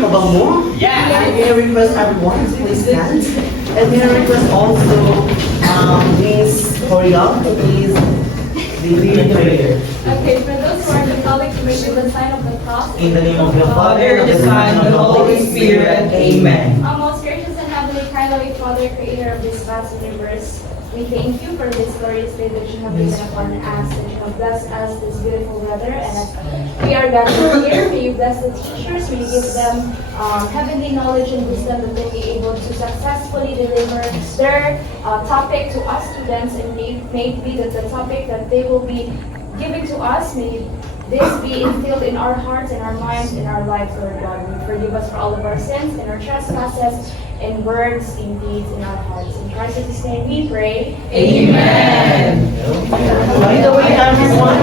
kabang mo? Yes! May I request everyone to please stand? And may I request also Miss Coriel to please lead the prayer. Okay, for those who are Catholic, we give the sign of the cross. In the name of the Father, the Son, and the Holy Spirit. Amen. Our most gracious and heavenly, kindly Father, creator of this vast universe, we thank you for this glorious day that you have given upon us, and you have blessed us this beautiful weather. And as we are gathered here, may you bless the teachers, may you give them heavenly knowledge and wisdom that they'll be able to successfully deliver their topic to us students, and may it be that the topic that they will be giving to us, may this be instilled in our hearts, in our minds, in our lives, Lord God. We forgive us for all of our sins and our trespasses, in words, in deeds, in our hearts. In Christ's name we pray. Amen. By the way, everyone,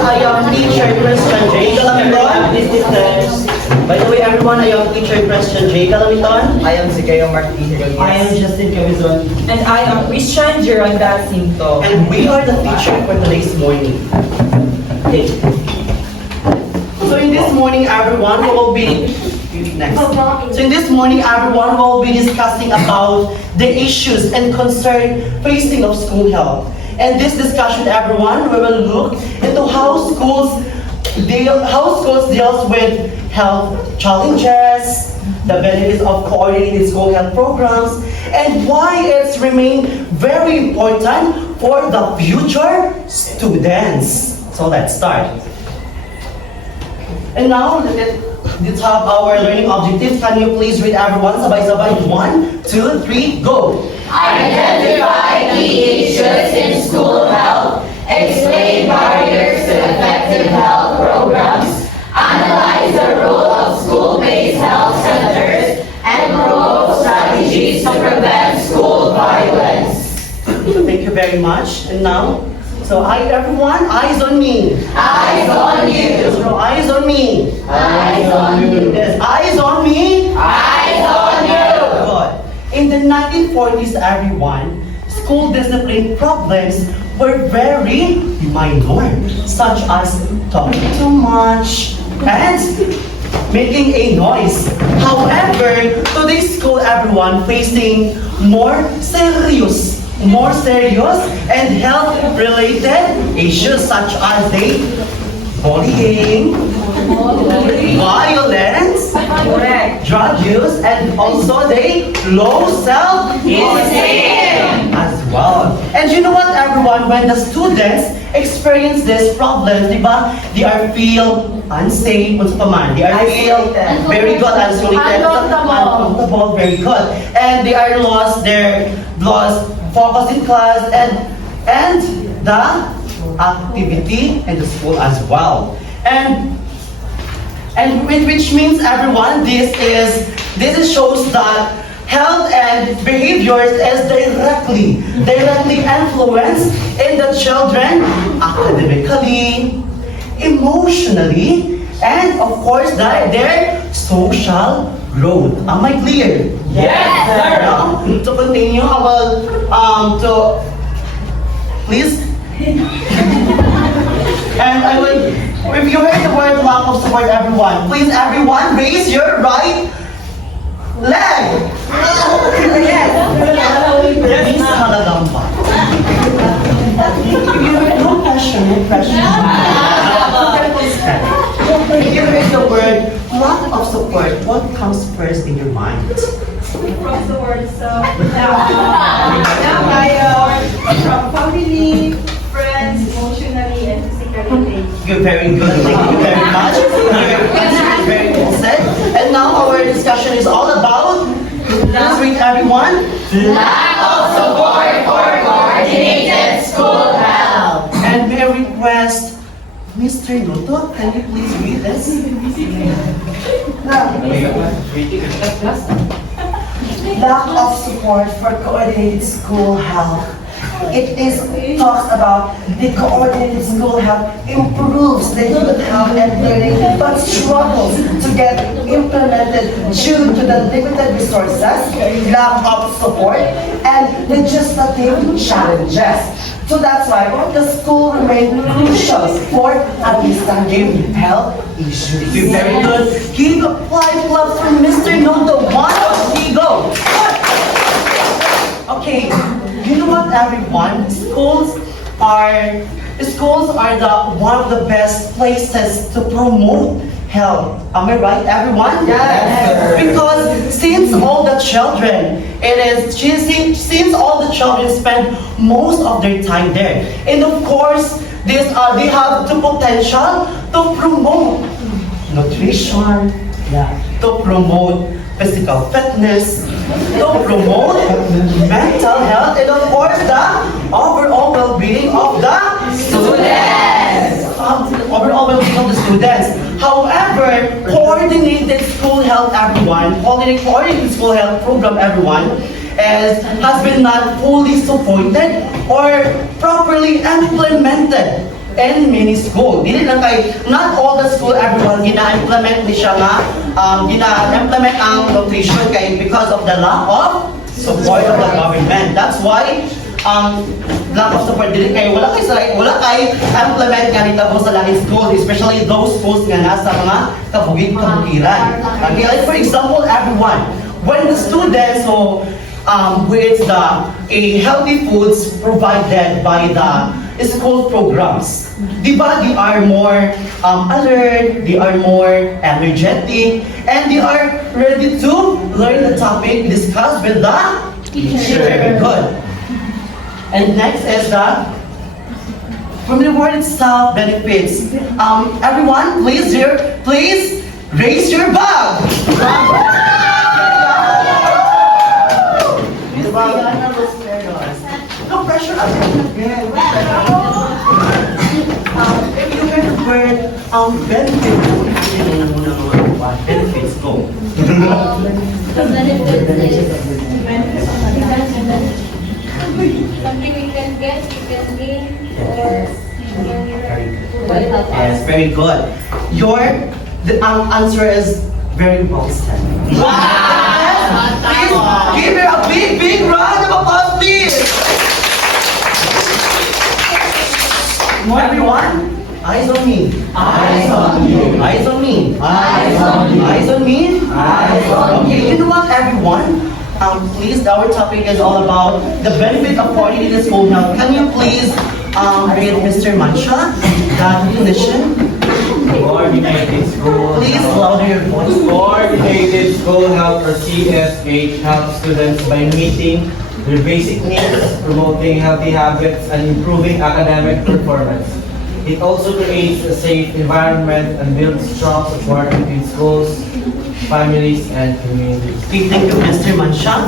I am teacher Christian J. Calamiton. By the way, everyone, I am teacher Christian J. Calamiton. I am Sigayo Martin. I am Justin Cabizon. And I am Christian Geranda Cinto. And we are the teacher for today's morning. Okay. So in this morning, everyone, we will be next. So in this morning, everyone will be discussing about the issues and concern facing of school health. And this discussion, everyone, we will look into how schools deals with health challenges, the benefits of coordinated school health programs, and why it's remained very important for the future students. So let's start. And now, let's have our learning objectives. Can you please read everyone? Sabay-sabay. 1, 2, 3, go! Identify key issues in school health. Explain barriers to effective health programs. Analyze the role of school-based health centers. And promote strategies to prevent school violence. Thank you very much. And now, so everyone, eyes on me. Eyes on you. So eyes on me. Eyes on you. Yes, eyes on me. Eyes on you. Good. In the 1940s, everyone, school discipline problems were very minor, such as talking too much and making a noise. However, today's school, everyone, facing more serious and health-related issues such as bullying, violence, drug use, and also the low self-esteem as well. And you know what, everyone? When the students experience this problem, diba, they are feel unsafe, they are feel very good, isolated, uncomfortable, very good, and they are lost focus in class and the activity in the school as well. And which means, everyone, this shows that health and behaviors is directly influenced in the children academically, emotionally, and of course their social growth. Am I clear? Yes, sir. Now, to continue, I will please. And I will, if you heard the word lack of support, everyone, please everyone raise your right leg. Yes. No pressure. If you heard the word lack of support, what comes first in your mind? From the word, so from family, friends, emotionally and physically. You're very good. Thank you very much. You're very well said. And now our discussion is all about, let's read everyone. Lack of support for coordinated school health. And may I request Mr. Noto, can you please read this? Lack of support for coordinated school health. It talks about the coordinated school health improves the youth health and learning, but struggles to get implemented due to the limited resources, lack of support, and legislative challenges. So that's why the school remains crucial for understanding health issues. You're very good. Give a 5 claps for Mr. Noto. Go. Okay, you know what, everyone? Schools are the one of the best places to promote health. Am I right, everyone? Yes. Because since all the children, since all the children spend most of their time there, and of course, they have the potential to promote nutrition, to promote physical fitness, to promote mental health, and of course, the overall well-being of the students. Overall well-being of the students. However, coordinated school health, coordinated school health program, has been not fully supported or properly implemented in many schools. Not all the school, everyone, gina-implement ang nutrition because of the lack of support of the government. That's why lack of support wala kay implement nga nito sa lahing school, especially those schools nga nasa mga kabukid-kabukiran. Okay, like for example, everyone, when the students with a healthy foods provided by the school programs, they are more alert, they are more energetic, and they are ready to learn the topic discussed with the teacher. Very good. And next is from the word itself, benefits. Everyone, please raise your bag. No pressure. If you heard the word benefits, go. The benefits is something we can get, we can gain, or Yes, very good. The answer is very well said. Please give her a big round of applause, please. Everyone, eyes on me. Eyes on you. Eyes on me. Eyes on you. Eyes on me. Eyes on Okay, you know what, everyone? Please, our topic is all about the benefit of coordinated school health. Can you please read Mr. Mancha, the definition? Coordinated school. Please louder your voice. Coordinated school health, or CSH, helps students by meeting their basic needs, promoting healthy habits, and improving academic performance. It also creates a safe environment and builds strong support between schools, families, and communities. Okay, thank you, Mr. Mancha.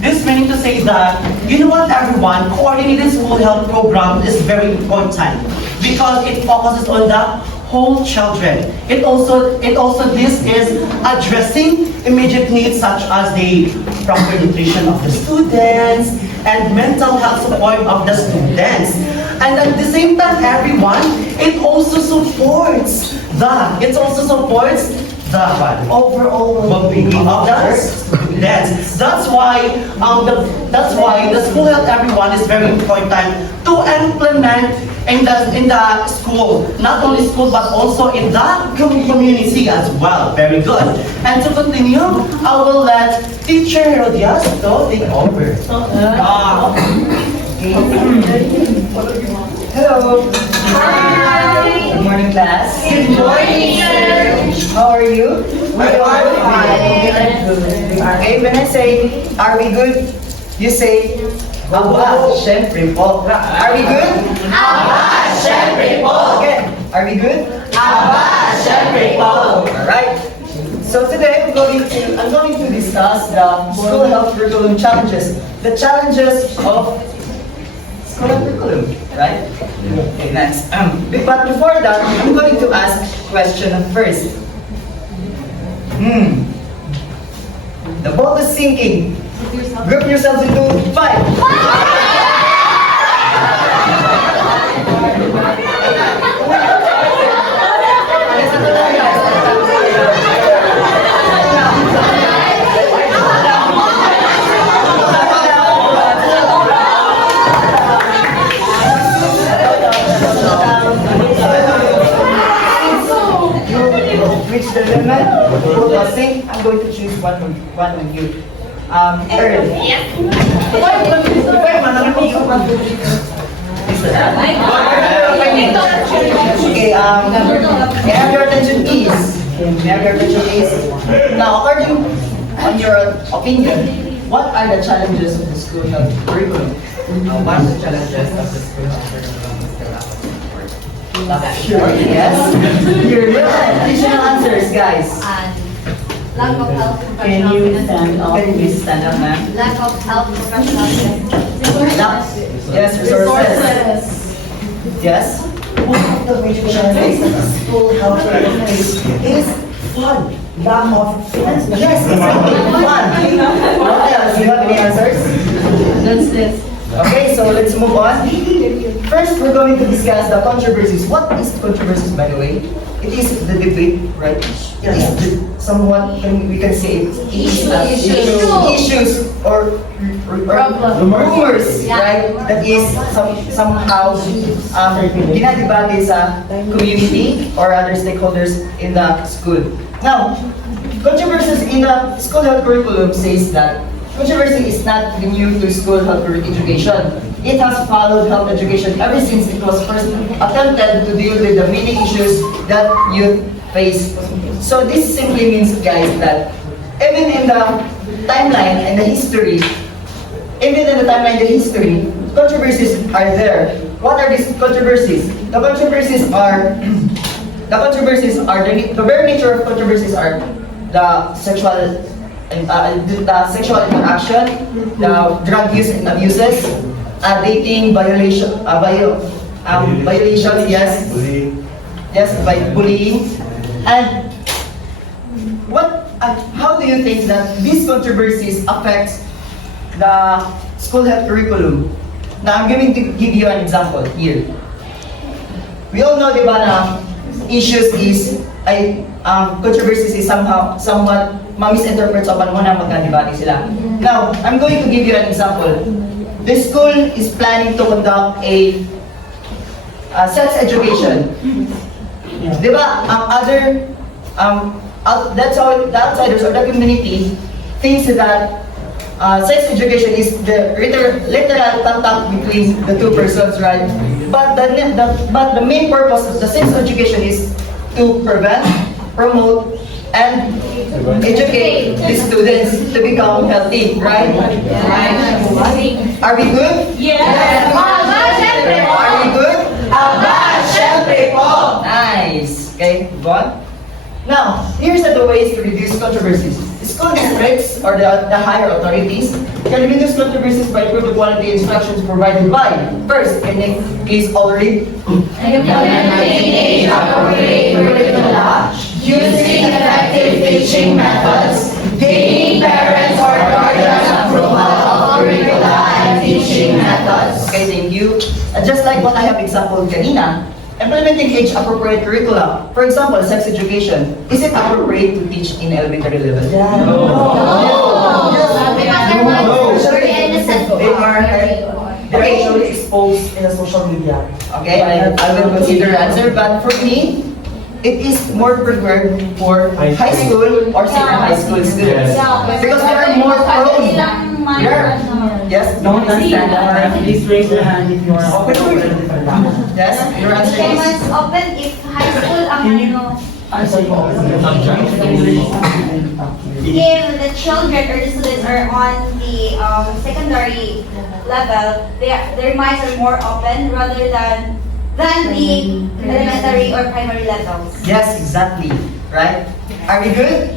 This meaning to say that, you know what, everyone, coordinated school health program is very important because it focuses on the whole children. It also this is addressing immediate needs such as the proper nutrition of the students and mental health support of the students. And at the same time, everyone, it also supports the overall well-being of the students. That's why the school health, everyone, is very important to implement in the school, not only school but also in the community as well. Very good. And to continue, I will let Teacher Herodias to take over. Hello. Hi. Good morning, class. Good morning, sir. How are you? We're fine. Okay, when I say, are we good? You say, aba, syempre po. Are we good? Aba, syempre po. Again, are we good? Aba, syempre po. Alright. So today I'm going to discuss the school health curriculum challenges. The challenges of school health curriculum, right? Okay, next. But before that, I'm going to ask a question first. The ball is sinking. Group yourselves into 5. think I'm going to choose one of you. Earl. Okay, may I have your attention please? May I have your attention please? Now, according on your opinion, what are the challenges of the school health curriculum? One of the challenges of the school Yes? You're good. Additional answers, guys. Lack of health Can professional you stand up? Can you please stand up, ma'am? Lack of health professional Yes, resources. Yes? One of the major challenges of the school health curriculum is fun. Lack of fun. Yes, exactly. Fun. What else? Do you have any answers? That's this. Okay, so let's move on. First, we're going to discuss the controversies. What is controversies, by the way? It is the debate, right? It is somewhat, we can say, issues or rumors, Yeah. right? That is somehow dinadebate sa community or other stakeholders in the school. Now, controversies in the school health curriculum says that controversy is not new to school health education. It has followed health education ever since it was first attempted to deal with the many issues that youth face. So this simply means, guys, that even in the timeline and the history, controversies are there. What are these controversies? The controversies are the very nature of controversies are the sexual interaction, the drug use and abuses, dating violations, yes, by bullying, and how do you think that these controversies affect the school health curriculum? Now, I'm going to give you an example here. We all know, di ba, na issues is, controversies is somewhat ma-misinterpret sa panahon na magka-debate sila. Now, I'm going to give you an example. The school is planning to conduct a sex education. Di ba, that's how the outsiders or the community thinks that sex education is the literal contact between the two persons, right? But the main purpose of the sex education is to prevent, promote, and educate the students to become healthy, right? Are we good? Yes! Are we good? Syempre po! Nice. Okay, move on. Now, here's the ways to reduce controversies. School districts or the higher authorities can reduce controversies by improving quality instructions provided by, first, can you please all read? Implementing age-appropriate curricula, using effective teaching methods, gaining parents or guardians' approval of curricula and teaching methods. Okay, thank you. Just like what I have example kanina, implementing age-appropriate curricula. For example, sex education. Is it appropriate to teach in elementary level? They're actually exposed in the social media. Okay, I will consider the answer, but for me, it is more preferred for high school or senior high school students. Because they are more prone. Yes, Don't stand up. Please raise your hand if you are open for a different language. yes, your answer is? Mas open if high school ang ano. I'm sorry po. If the children or the students are on the secondary level, their minds are more open rather than the elementary or primary levels. Yes, exactly. Right? Are we good?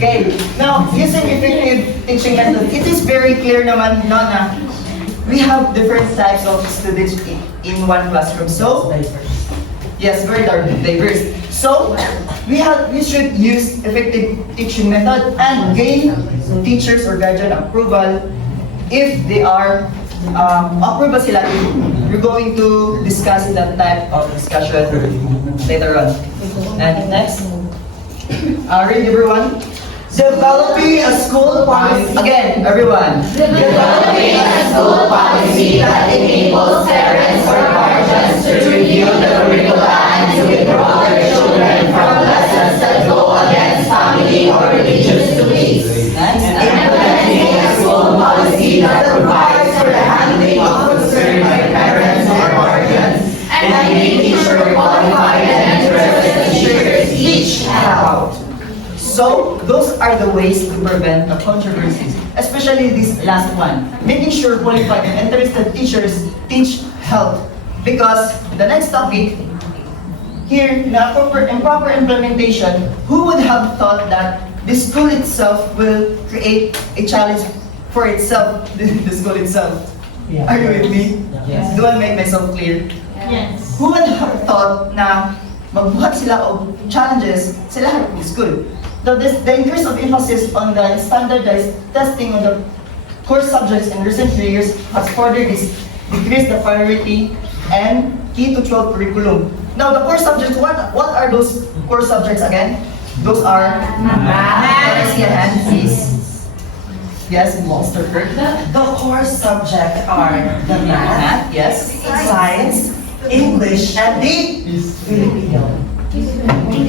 Okay, now, using effective teaching method, it is very clear naman na we have different types of students in one classroom. So, yes, very diverse. So, we should use effective teaching method and gain teachers or guardian approval if they are approval sila. We're going to discuss that type of discussion later on. And next, read everyone. Developing a school policy. Again, everyone. Developing a school policy that enables parents or guardians to review the curricula and to enroll their children from the about. So, those are the ways to prevent the controversies, especially this last one. Making sure qualified and interested teachers teach health. Because the next topic, here, in improper implementation, who would have thought that the school itself will create a challenge for itself, the school itself? Are you with me? Yes. Do I make myself clear? Yes. Who would have thought na magbuhat sila of challenges sa lahat ng school? The increase of emphasis on the standardized testing on the core subjects in recent years has further decreased the priority and K-12 curriculum. Now, the core subjects, what are those core subjects again? Those are math. Yes, Mr. Kirk. The core subjects are the math, Yes. science, English, And the Filipino.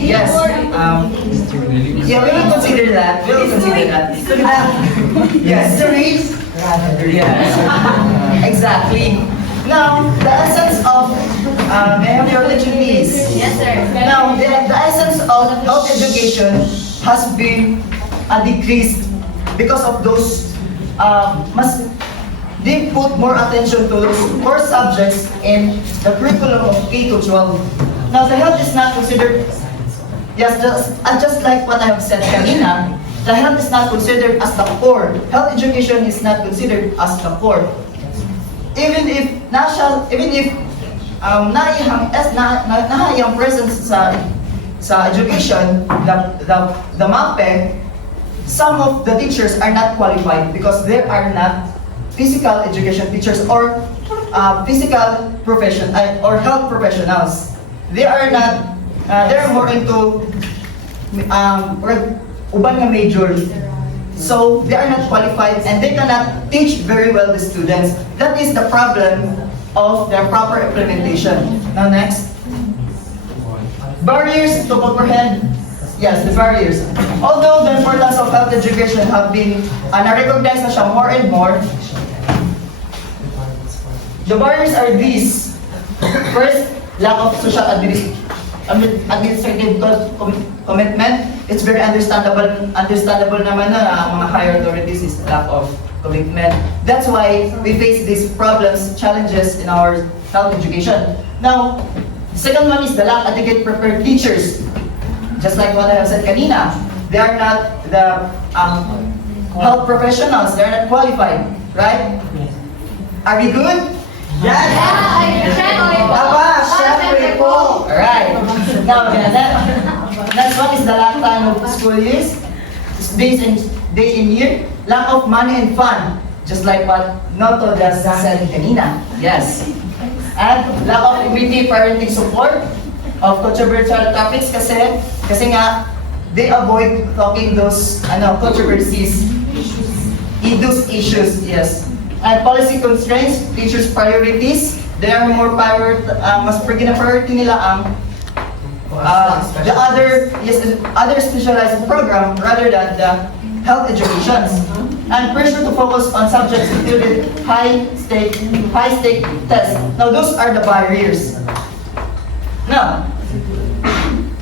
yes. Yeah, we will consider that. We will consider that. Yes. History. Yes. Exactly. Now, the essence of may I have your attention, please? Yes, sir. Now, the essence of health education has been decreased because of those they put more attention to those core subjects in the curriculum of K-12. Now, the health is not considered, yes, just like what I have said kanina, the health is not considered as the core. Health education is not considered as the core. Even if naiyang presence sa education, the MAPE, some of the teachers are not qualified because they are not physical education teachers or physical profession or health professionals. They are not. They are more into uban nga major. So they are not qualified and they cannot teach very well the students. That is the problem of their proper implementation. Now next. Barriers to comprehend. Yes, the barriers. Although the importance of health education have been na-recognize na siya more and more, the barriers are these. First, lack of social administrative commitment. It's very understandable naman na mga higher authorities is lack of commitment. That's why we face these problems, challenges in our health education. Now, second one is the lack of adequate prepared teachers. Just like what I have said kanina, they are not the health professionals, they are not qualified, right? Are we good? Yes! Aba, syempre po! Alright. Now, next one is the lack time of school years, days in year, lack of money and fun, just like what Noto just said kanina. Yes. And lack of immediate parenting support of controversial topics kasi nga they avoid talking those controversies, those issues, yes. And policy constraints, teachers' priorities, they are more mas priority nila ang the other specialized program rather than the health education. And pressure to focus on subjects included high stake tests. Now those are the barriers. Now,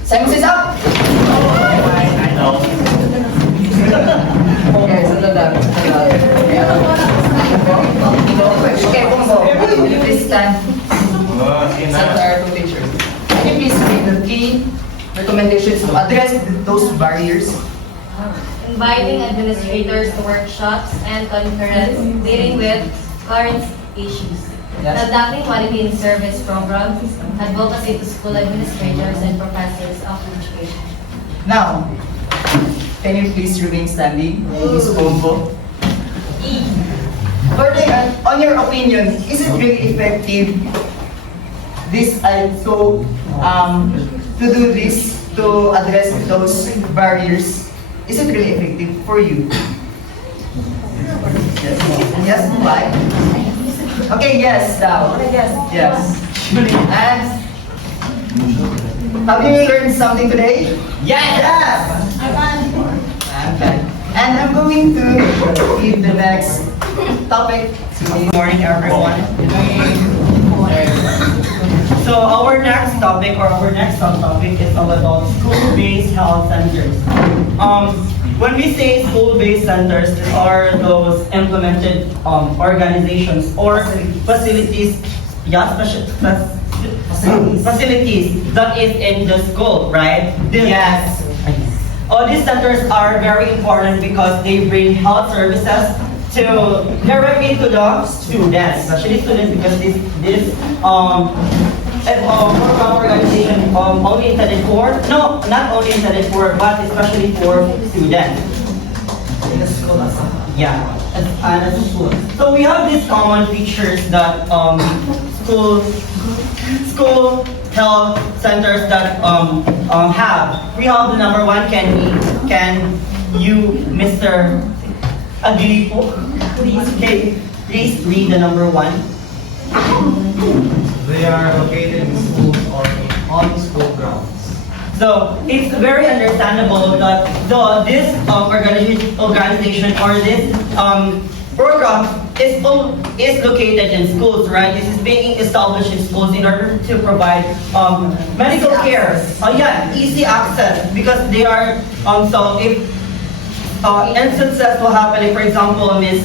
Simon says up. I know. Okay, so okay, Bongo, will you please stand? Stand to our two teachers. Can you please make the key recommendations to address those barriers? Inviting administrators to workshops and conference dealing with current issues. Yes. Adopting quality in service programs, advocacy to school administrators and professors of education. Now, can you please remain standing, Ms. Bongo? Further, on your opinion, is it really effective to do this to address those barriers? Is it really effective for you? Yes, why? Okay, yes, now. Yes. And have you learned something today? Yes! Okay. And I'm going to give the next topic. Good morning, everyone. So So our next topic or our next subtopic is all about school-based health centers. When we say school-based centers, these are those implemented organizations or facilities, facilities that is in the school, right? Yes. All these centers are very important because they bring health services to directly to the students, especially students, because this program organization only intended for, no, not only intended for, but especially for students. In the school as a Yeah, and as a school. So we have these common features that school health centers that have. We have the number one. Can you, Mr. Aguilipo, please read the number one. They are located in schools or on school grounds. So it's very understandable that this organization or this program is located in schools, right? This is being established in schools in order to provide medical care. Easy access because they are so if instances will happen, like for example, Miss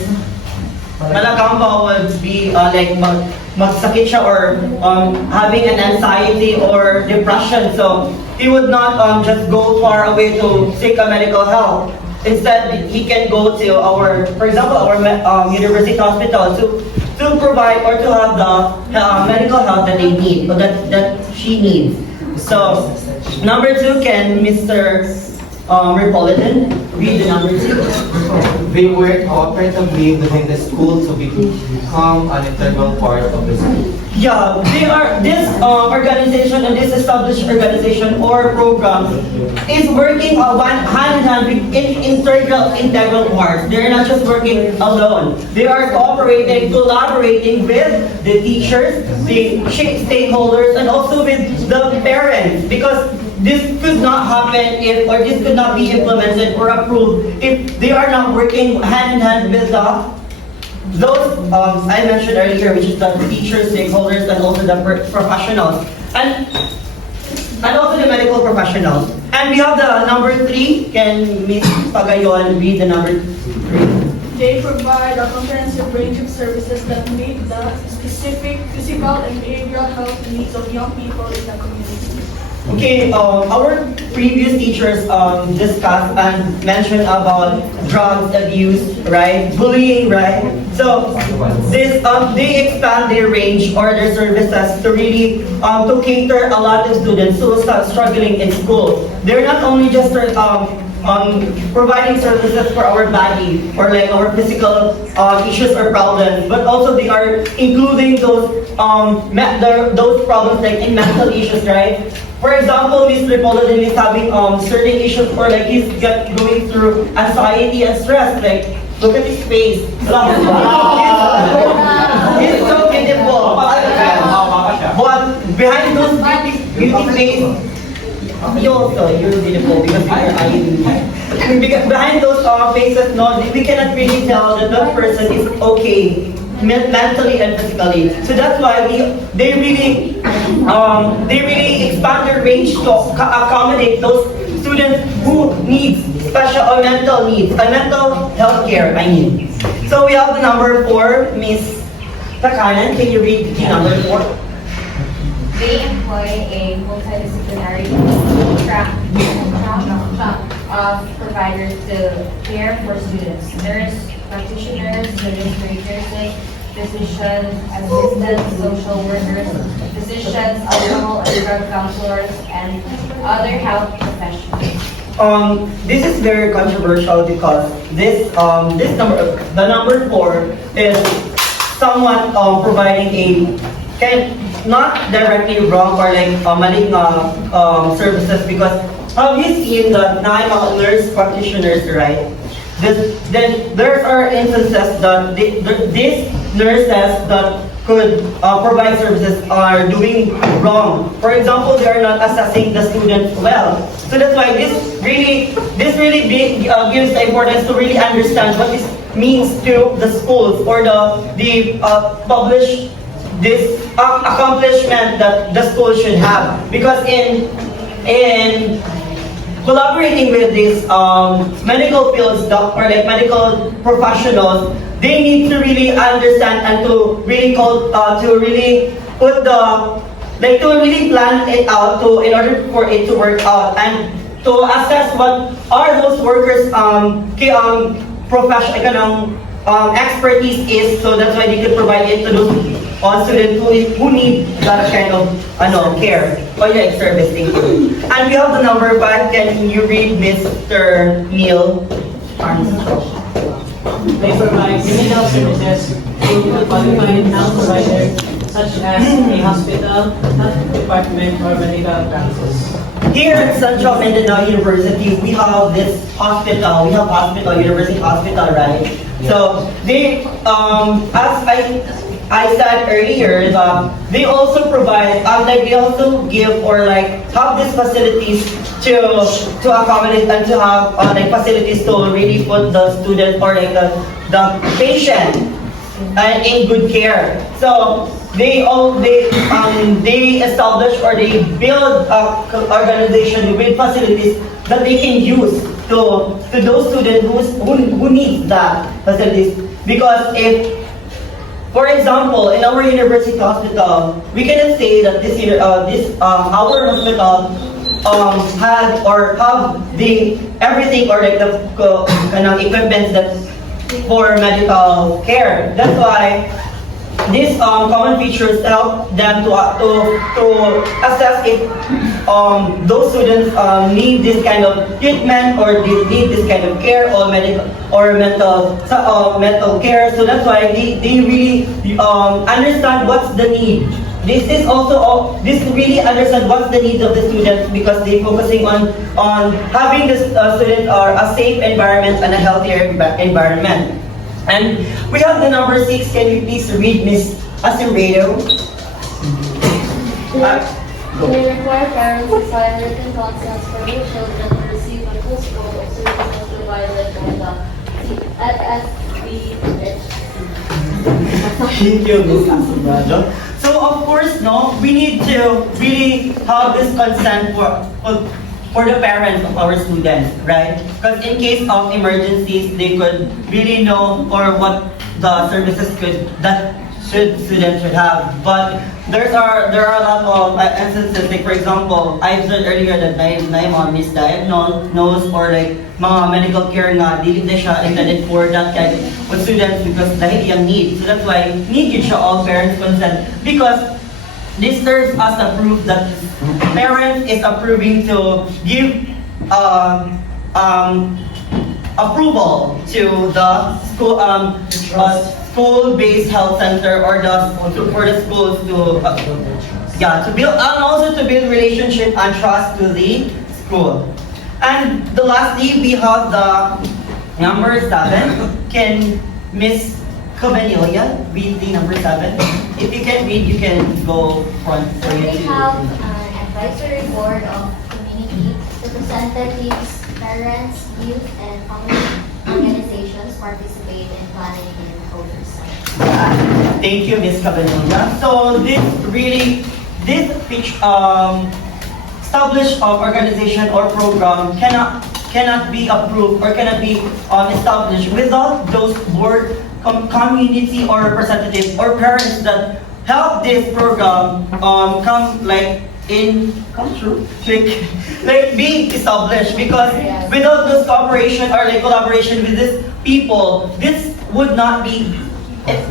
Malagamba would be like magsakit siya or having an anxiety or depression. So he would not just go far away to seek a medical help. Instead, he can go to our, for example, our university hospital to provide or to have the medical help that they need or that she needs. So number two, can Mr. Repolitan read the number two? They work cooperatively within the school to become an integral part of the school. Yeah, they are, this organization and this established organization or program is working hand in hand with integral parts. They're not just working alone. They are cooperating, collaborating with the teachers, the stakeholders, and also with the parents, because this could not happen if, or this could not be implemented or approved if they are not working hand in hand with those I mentioned earlier, which is the teachers, stakeholders, and also the professionals, and also the medical professionals. And we have the number three. Can Ms. Pagayon read the number three? They provide a comprehensive range of services that meet the specific physical and behavioral health needs of young people in the community. Okay, our previous teachers discussed and mentioned about drugs abuse, right? Bullying, right? So this they expand their range or their services to really to cater a lot of students who are struggling in school. They're not only just providing services for our body or like our physical issues or problems, but also they are including those problems like in mental issues, right? For example, Mr. Repolitan is having certain issues or like he's going through anxiety and stress. Like, look at his face. He's so beautiful. But behind those beauty face, you're beautiful because behind those faces, no, we cannot really tell that that person is okay mentally and physically. So that's why they really expand their range to accommodate those students who need special or mental needs, mental health care, I mean. So we have the number 4, Miss Takanan. Can you read the number 4? They employ a multidisciplinary track of providers to care for students, nurse practitioners, administrators, physicians, assistants, social workers, physicians, alcohol and drug counselors, and other health professionals. This is very controversial because this number, the number 4, is somewhat providing not directly wrong or like maling services, because have you seen that nurse practitioners, right? Then there are instances that these nurses that could provide services are doing wrong. For example, they are not assessing the students well. So that's why this really gives the importance to really understand what this means to the schools or the published accomplishment that the school should have. Because in collaborating with these medical fields, or like medical professionals, they need to really understand and to really put the, like, to really plan it out in order for it to work out, and to assess what are those workers expertise is, so that's why they could provide it to those students who need that kind of care or like service. Thank you. And we have the number 5. Can you read Mr. Neil Armstrong? They provide clinical services to a qualified health provider such as a hospital, health department, or medical practice. Here at Central Mindanao University, we have this hospital. We have University Hospital, right? So they, as I said earlier, they also provide, they also give or like have these facilities to accommodate and to have like facilities to really put the student or like the patient in good care. So they establish or they build a organization with facilities that they can use to those students who need that facilities. Because if, for example, in our university hospital, we cannot say that our hospital had or have the everything or like the kind of equipment that's for medical care. That's why these common features help them to assess if those students need this kind of treatment or they need this kind of care or mental care. So that's why they really understand what's the need. This really understand what's the needs of the students, because they focusing on having the students a safe environment and a healthier environment. And we have the number 6. Can you please read Ms. Acevedo? They require parents to sign written consents for their children to receive a full scope of services provided by the CSBH. Thank you, Ms. Acevedo. So of course, we need to really have this consent for the parents of our students, right? Because in case of emergencies, they could really know or what the services students should have. But there are a lot of instances, like for example, I said earlier that na mga misdiagnosed or like mga medical care nga dili na siya intended for that kind of students because dahil yung need. So that's why need siya all parents consent, because this serves as a proof that parents is approving to give approval to the school school-based health center or for the schools to build, and also to build relationship and trust to the school. And lastly, we have the number 7. Can Miss Cavanilia read the number 7? If you can read, you can go front for you We to. have an advisory board of community representatives, parents, youth, and family organizations participate in planning and oversight. Thank you, Ms. Cavanilia. So this established organization or program cannot be approved or cannot be established without those board community or representatives or parents that help this program come true, like being established. Because without this cooperation or like collaboration with these people, this would not be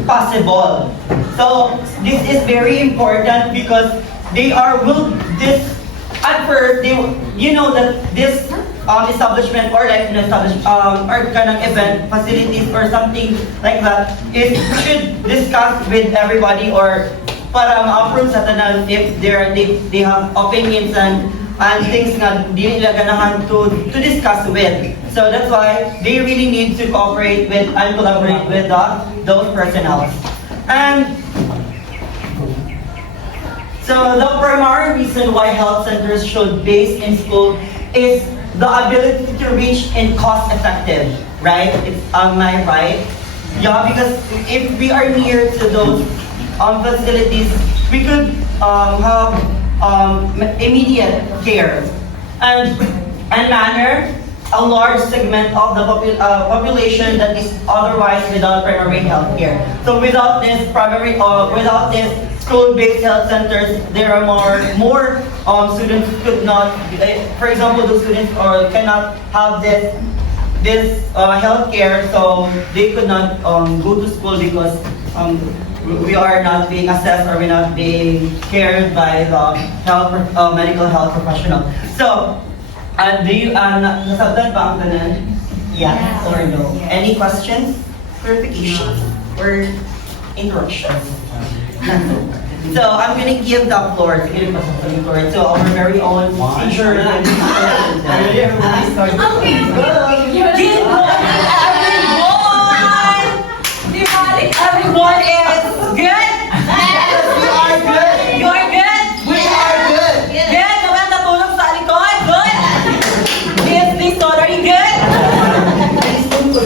possible. So this is very important because at first that this establishment or like an established or kind of event facilities or something like that should discuss with everybody or para ma-approve sa tanan if they have opinions and things nga di nila ganahan to discuss with. So that's why they really need to cooperate with and collaborate with those personnel. And so the primary reason why health centers should base in school is the ability to reach and cost effective, right? Am I right? Yeah, because if we are near to those facilities, we could have immediate care and manner a large segment of the population that is otherwise without primary health care. So without this without this school-based health centers, there are more students who could not, for example, the students cannot have this health care, so they could not go to school because we are not being assessed or we're not being cared by the medical health professional. So, do you, nasabtan ba ang tanan? Yes or no? Any questions, clarifications, or interruptions? So, I'm gonna give the floor to our very own teacher. Good morning, everyone is good? Yes, we are good. You are good? We are good. Good? Naman natulog sa likod? Good? Is this already good?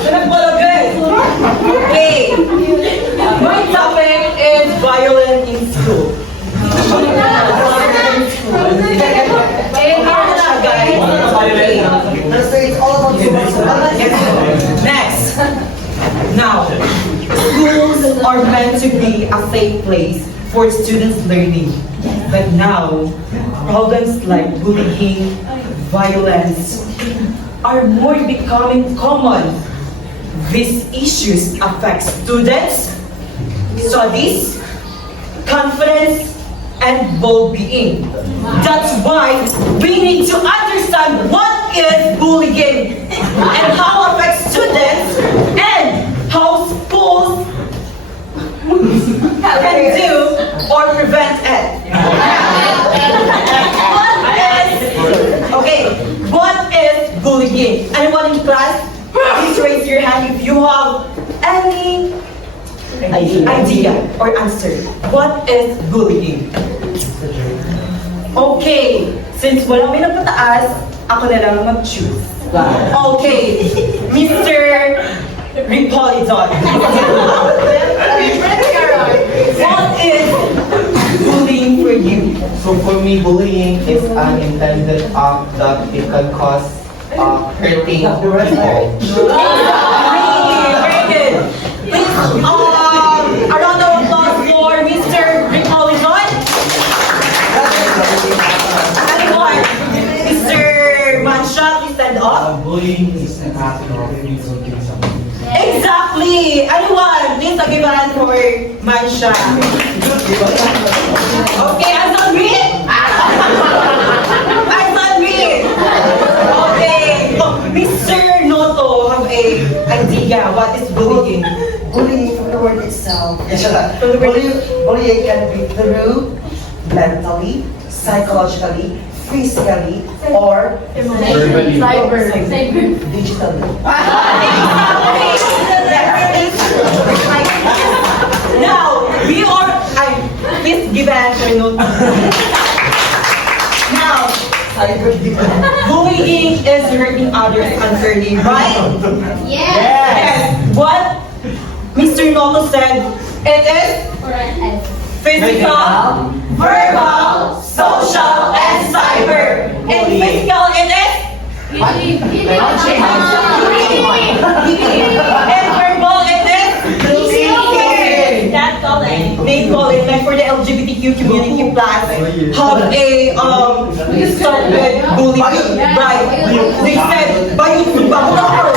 Nagpolo good? Okay. My topic is violence in school. It's all about Next. Now, schools are meant to be a safe place for students learning. But now, problems like bullying, violence are more becoming common. These issues affect students, studies, confidence, and well-being. That's why we need to understand what is bullying and how it affects students and how schools can do or prevent it. What is bullying? Anyone in class? Please raise your hand if you have any idea or answer. What is bullying? Okay, since walang may nagpataas, ako na lang mag-choose. Okay, Mr. Ripolidon. What is bullying for you? So for me, bullying is an intended act that it can cause hurting people. Very good. Please, a round of applause for Mr. Ripolidon. And more, Mr. Mansha, please stand up. Bullying is an act of insulting someone. Exactly! Anyone, please give a hand for Mansha. Okay, I'm not read. I'm not read. Okay, Mr. Noto have a idea what is bullying. Bullying from the word itself. Bullying can be through mentally, psychologically, physically, or digitally. Now, we are, please give an answer note. Now, bullying is hurting others unfairly, right? Yes. What Mr. Noto said, it is physical, verbal, social, and cyber. In physical, it is and verbal, it is they call it like for the LGBTQ community plus have a stop with bullying, right? They said by you fighting another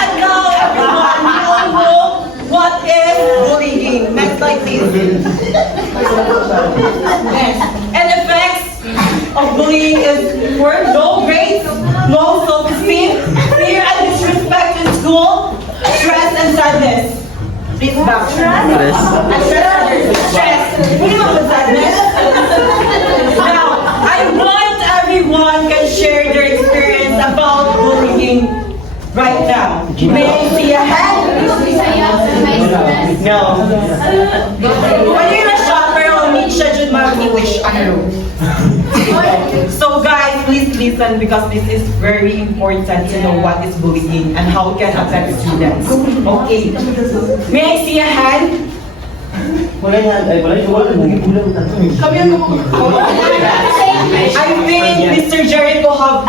and now everyone we all know what is bullying. Next slide please. And effects of bullying is for low grades, low self-esteem, fear and disrespect in school, stress and sadness. Please back. Stress. Minimum of sadness. Now, I want everyone can share their experience about bullying right now. May I see a hand? No. When you're a shopper, I'll meet siya dyan mag-wish. So guys, please listen because this is very important to know what is bullying and how it can affect students. Okay. May I see a hand? Wala yan. Ay, wala yung wala. Naging bulang tayo. Come here. I think Mr. Jericho have.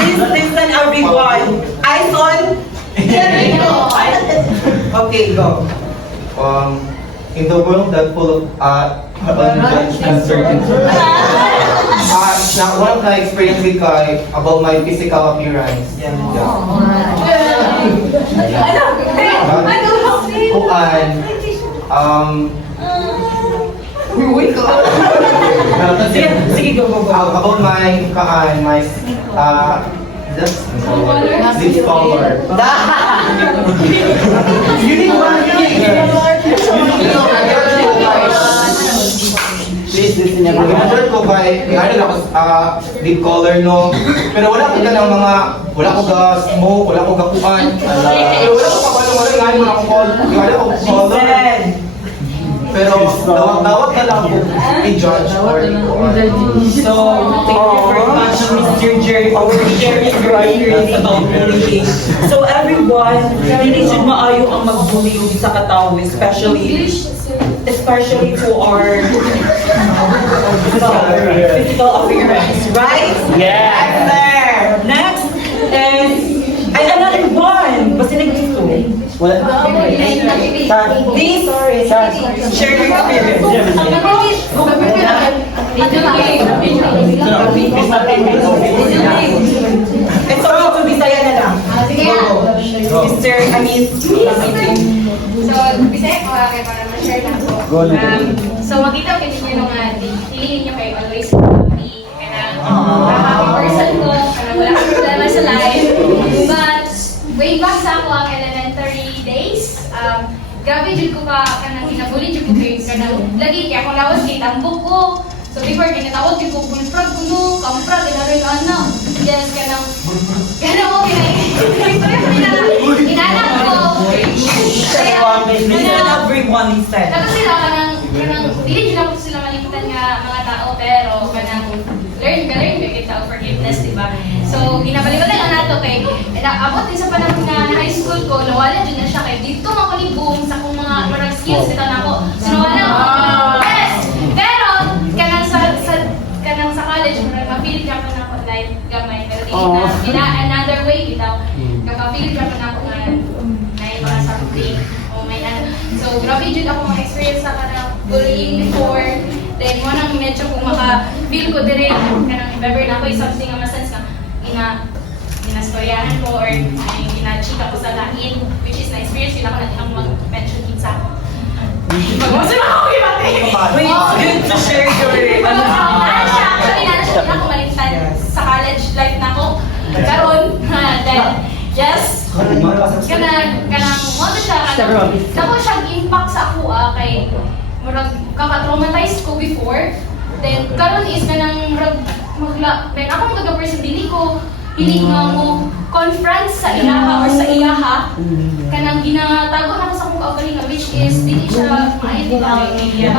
Please listen, everyone. Eyes on Jericho. Okay, go. In the world that full of unjudged uncertainty, one of my experience with Kai about my physical appearance. Sige, go. About my this color. Please, listen niya. Remember ko kay ano ako deep color no. Pero wala ko ng mga wala ko ga smoke, wala ko ga kuan. Pero wala ko pa wala nga ako wala ko color. Pero dawat na lang ko i-judge or So, thank you very much, Mr. Jerry, for sharing your experience about bullying. So, everyone, hindi siya maayo ang mag-bully sa katao, especially to our physical appearance, right? Yeah. Next is, ay, another one. Basta nag-gusto. Please, share your experience. It's all to Bisaya na lang. Mr. Amis. So, Bisaya ko kay para ma-share lang ko. So, makita ko ninyo nung hilingin nyo kayo always happy. Happy person ko. Wala akong problema sa life. But, way back sa ako ang elementary days, grabe jud ko ka kanang ginabuli jud ko kayo kanang lagi kaya ako lawas kay tambok ko. So before ginatawag jud ko bullfrog kuno, kamprag inaroy ana. Yes kanang mo inanak ko. Everyone is said. Tapos sila kanang dili jud ako sila malimtan nga mga tao pero kanang learn kita forgiveness, diba? So, ginabaliwala lang nato kay abot din sa panahon nga na high school ko, nawala dyan na siya kay dito ako ni boom sa kung mga marag skills dito na ako. So, nawala ako. Yes! Pero, kanang sa college, marag mapili ka pa na ako life gamay. Pero di na another way bitaw. Kapapili ka pa na ako nga na yung mga something. So, grabe dyan ako mga experience sa kanang bullying before. Then, mo nang medyo kung maka-feel ko din kanang remember na ako yung something nga masans nga inastoryahan ko or ginachika ko sa lain, which is na-experience yun ako natin ang mag-pension kids ako. Mag-masama ako yung mati! Wait, good to share your Actually, na ako malimtan sa college life na ako. Karoon, then, yes, kanang mo siya, kako siyang impact sa ako kay murag kaka-traumatized ko before. Then karon is kanang then ako mga dili ko hiling nga mo confront sa ilaha or sa ilaha kanang ginatago na ko sa akong kaugalingon which is dili siya maayo di ba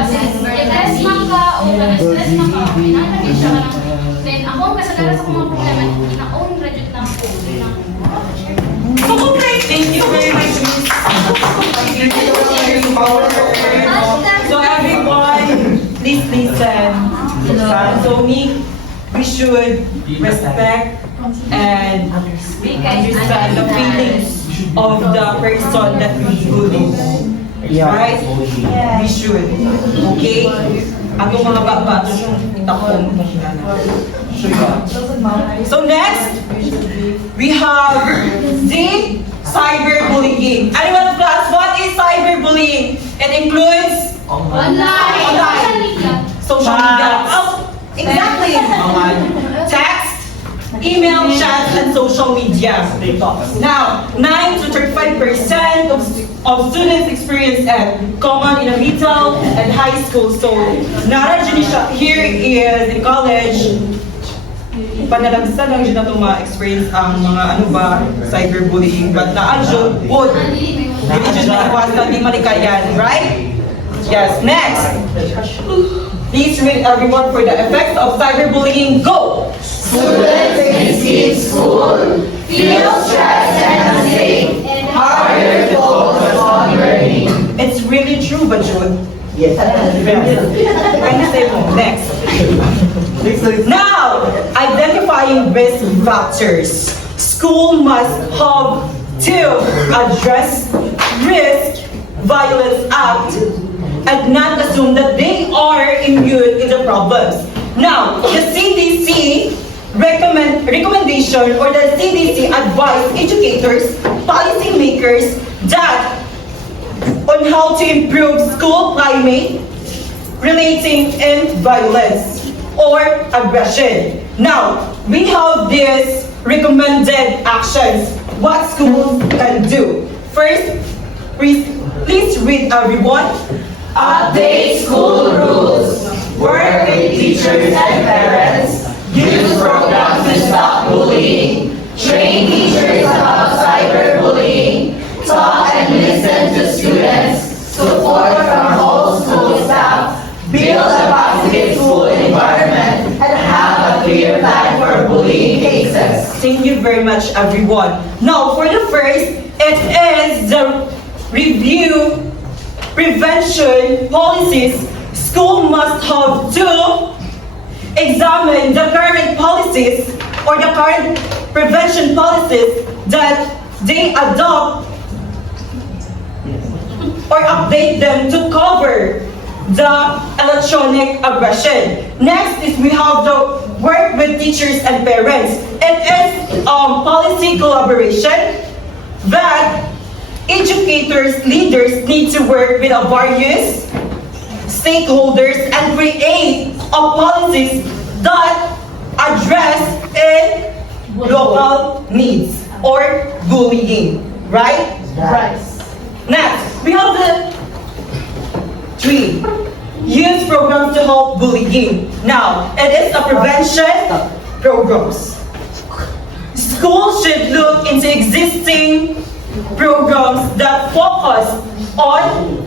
kasi stress man ka o stress man ka pinanagin siya kanang then ako ang kasagaran sa mga problema na-own graduate na ako So, great. Thank you very much, Miss. So, everyone, please listen. So, we should respect and understand the feelings of the person that we bully. Right? We should. Okay? Atong mga baba, ito yung itakong So next, we have the cyberbullying. Anyone of class, what is cyberbullying? It includes online. Social media. Oh, exactly. Text, email, chat, and social media. Now, 9 to 35% of students experience it, common in a middle and high school. So, here is in college, panalagsan lang dyan na itong ma-experience ang mga cyberbullying. But naadyo, good. Hindi dyan na iwasan, di malikayan, right? Yes, next. Please read everyone for the effects of cyberbullying. Go! Students in school feel stressed and unsafe, harder to focus on learning. It's really true, but June. Yes. Can you say more? Next. Now, identifying risk factors. School must have to address risk violence act and not assume that they are immune to the problems. Now, the CDC recommendation or the CDC advise educators, policymakers that on how to improve school climate relating in violence or aggression. Now, we have these recommended actions what schools can do. First, please read everyone. Update school rules. Work with teachers and parents. Use programs to stop bullying. Train teachers about cyberbullying. Talk and listen to students. Support from all school staff. Build a positive school environment and have a clear plan for bullying cases. Thank you very much, everyone. Now, for the first, it is the review prevention policies. School must have to examine the current policies or the current prevention policies that they adopt or update them to cover the electronic aggression. Next is we have the work with teachers and parents. It is policy collaboration that educators, leaders need to work with various stakeholders and create policies that address local needs or bullying, right? Right. Next, we have the 3. Use programs to help bullying. Now, it is a prevention programs. Schools should look into existing programs that focus on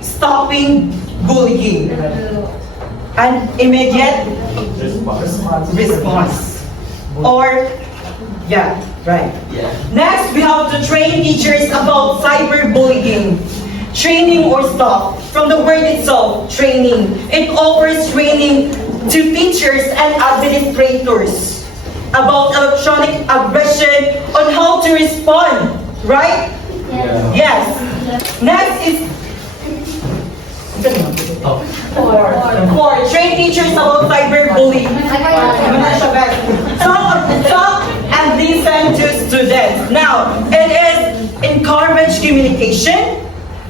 stopping bullying and immediate response. Or, yeah, right. Next, we have to train teachers about cyberbullying. Training or stop. From the word itself, training. It offers training to teachers and administrators about electronic aggression on how to respond, right? Yes. Next is 4. Train teachers about cyberbullying. Talk and listen to students. Now, it is encourage communication,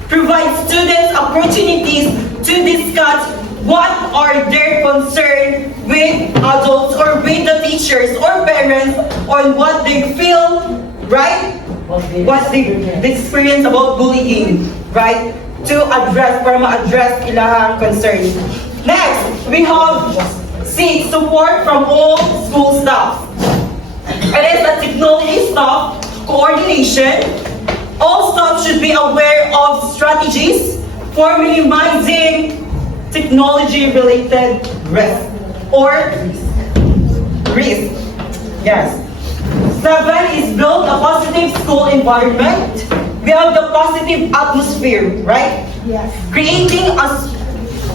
provide students opportunities to discuss what are their concerns with adults or with the teachers or parents on what they feel, right? What's the experience about bullying, right? To address, para ma-address ilahang concerns. Next, we have 6, support from all school staff. It is a technology staff coordination. All staff should be aware of strategies for minimizing technology-related risk or risk. Yes. 7 is build a positive school environment. We have the positive atmosphere, right? Yes. Creating a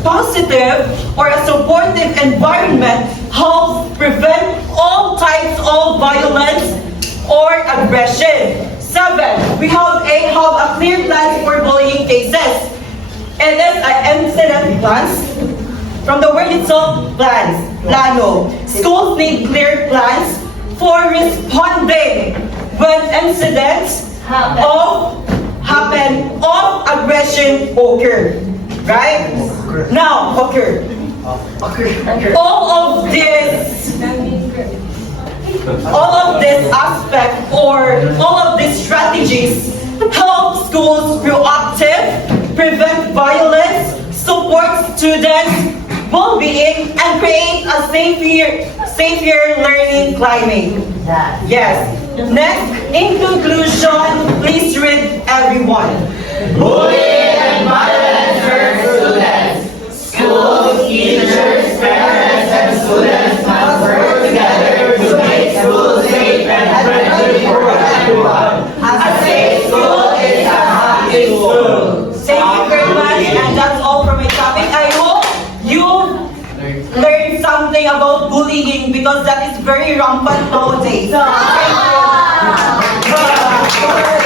positive or a supportive environment helps prevent all types of violence or aggression. 7, we have a clear plan for bullying cases. It is an incident plans. From the word itself, plans, plano. Schools need clear plans for responding when incidents of aggression occur. Right? Now, occur. All of this aspect or all of these strategies help schools proactive, prevent violence, support students' well-being, and create a safer learning climate. Yes. Next, in conclusion, please read everyone. Bullying and violence hurt students. Schools because that is very rampant nowadays. Thank you.